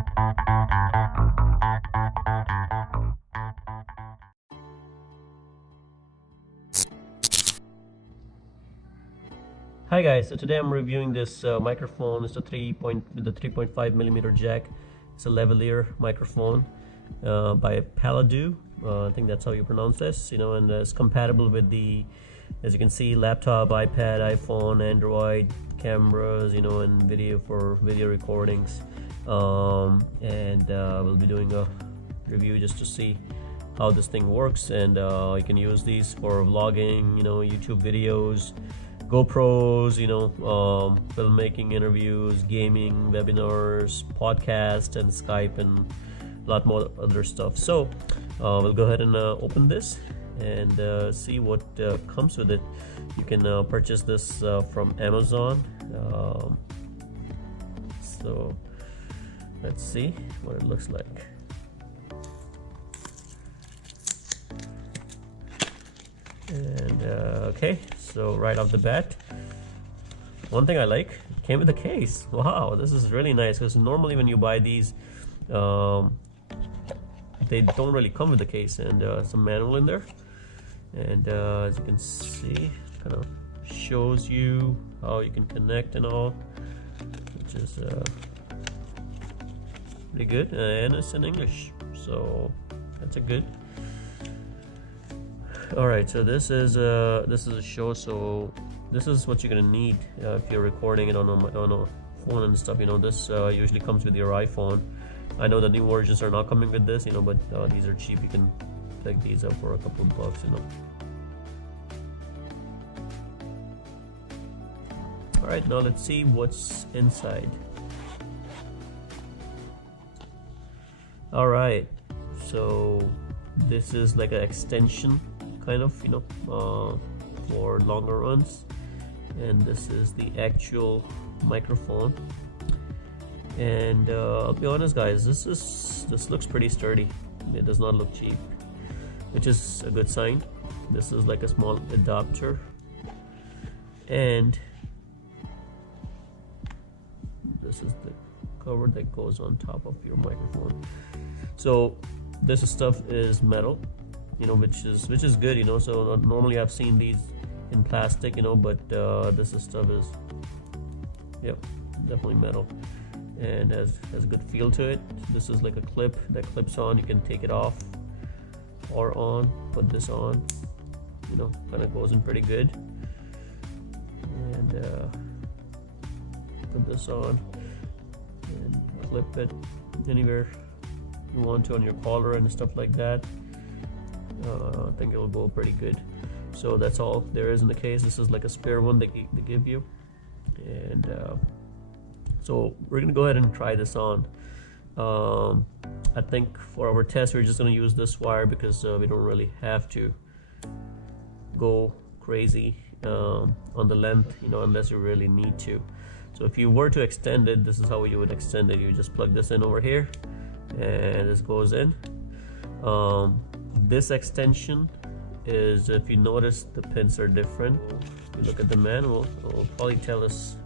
Hi guys, so today I'm reviewing this microphone. It's a 3.5 millimeter jack. It's a lavalier microphone by Paladou. I think that's how you pronounce this. And it's compatible with the, as you can see, laptop, iPad, iPhone, Android cameras. And video recordings. We'll be doing a review just to see how this thing works, and you can use these for vlogging, YouTube videos, GoPros, filmmaking, interviews, gaming, webinars, podcast, and Skype, and a lot more other stuff. So we'll go ahead and open this and see what comes with it. You can purchase this from Amazon. So let's see what it looks like. And okay, so right off the bat, one thing I like, it came with a case. Wow, this is really nice, because normally when you buy these, they don't really come with a case. And some manual in there, and as you can see, kind of shows you how you can connect and all, which is pretty good, and it's in English, so that's a good. Alright, so this is a show. So this is what you're gonna need if you're recording it on a phone and stuff. This usually comes with your iPhone. I know the new versions are not coming with this, but these are cheap. You can pick these up for a couple of bucks. Alright, now let's see what's inside. Alright, so this is like an extension kind of, for longer runs, and this is the actual microphone. And I'll be honest guys, this looks pretty sturdy. It does not look cheap, which is a good sign. This is like a small adapter, and this is the cover that goes on top of your microphone. So this stuff is metal, which is good, so normally I've seen these in plastic, but this stuff is, yep, definitely metal, and has a good feel to it. This is like a clip that clips on. You can take it off or on, put this on, kind of goes in pretty good, and put this on and clip it anywhere you want to on your collar and stuff like that. I think it will go pretty good. So that's all there is in the case. This is like a spare one they give you, and so we're gonna go ahead and try this on. I think for our test we're just gonna use this wire, because we don't really have to go crazy on the length, unless you really need to. So if you were to extend it, this is how you would extend it. You just plug this in over here, and this goes in. This extension is, if you notice, the pins are different. If you look at the manual, it will probably tell us.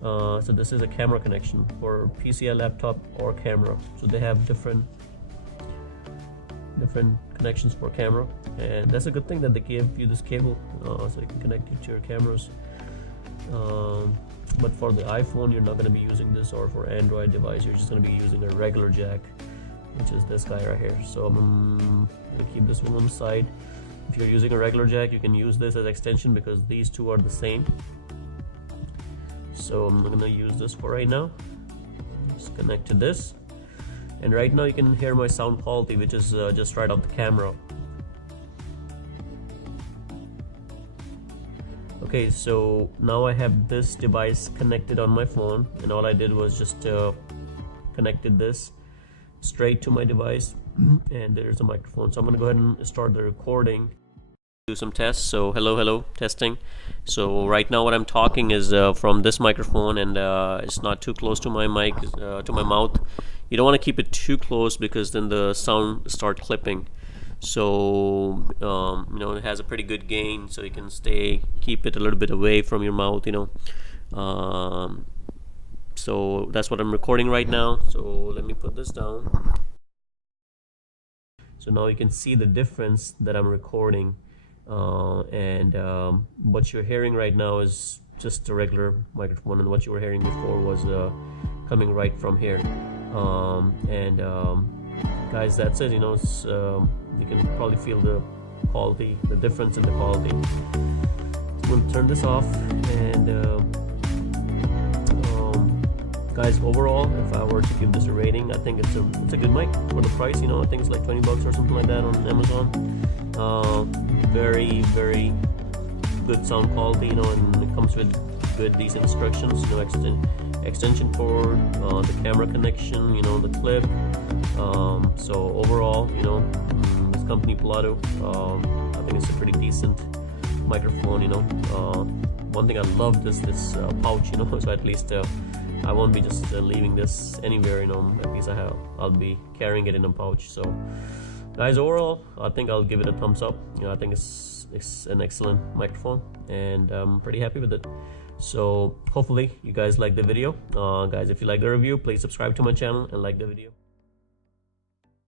So this is a camera connection for PC, laptop, or camera. So they have different connections for camera, and that's a good thing that they gave you this cable, so you can connect it to your cameras. But for the iPhone, you're not going to be using this, or for Android device, you're just going to be using a regular jack, which is this guy right here. So I'm gonna keep this one on the side. If you're using a regular jack, you can use this as extension, because these two are the same. So I'm gonna use this for right now. Just connect to this, and right now you can hear my sound quality, which is just right off the camera. Okay, so now I have this device connected on my phone, and all I did was just connected this straight to my device, and there's a microphone. So I'm gonna go ahead and start the recording. Do some tests. So hello, testing. So right now what I'm talking is from this microphone, and it's not too close to my mic, to my mouth. You don't want to keep it too close, because then the sound start clipping. So it has a pretty good gain, so you can keep it a little bit away from your mouth, So that's what I'm recording right now. So let me put this down. So now you can see the difference that I'm recording, and what you're hearing right now is just a regular microphone, and what you were hearing before was coming right from here. Guys, that's it. You know, it's, you can probably feel the quality, the difference in the quality. So I'm going to turn this off, and guys, overall, if I were to give this a rating, I think it's a good mic for the price. You know, I think it's like 20 bucks or something like that on Amazon. Very good sound quality, you know, and it comes with good decent instructions, you know, extension cord, the camera connection, you know, the clip. So overall, you know, this company Paladou, I think it's a pretty decent microphone. You know, one thing I love is this pouch, you know, so at least I won't be just leaving this anywhere, you know. At least I'll be carrying it in a pouch. So guys, overall, I think I'll give it a thumbs up. You know, I think it's an excellent microphone, and I'm pretty happy with it. So hopefully you guys like the video. Guys, if you like the review, please subscribe to my channel and like the video.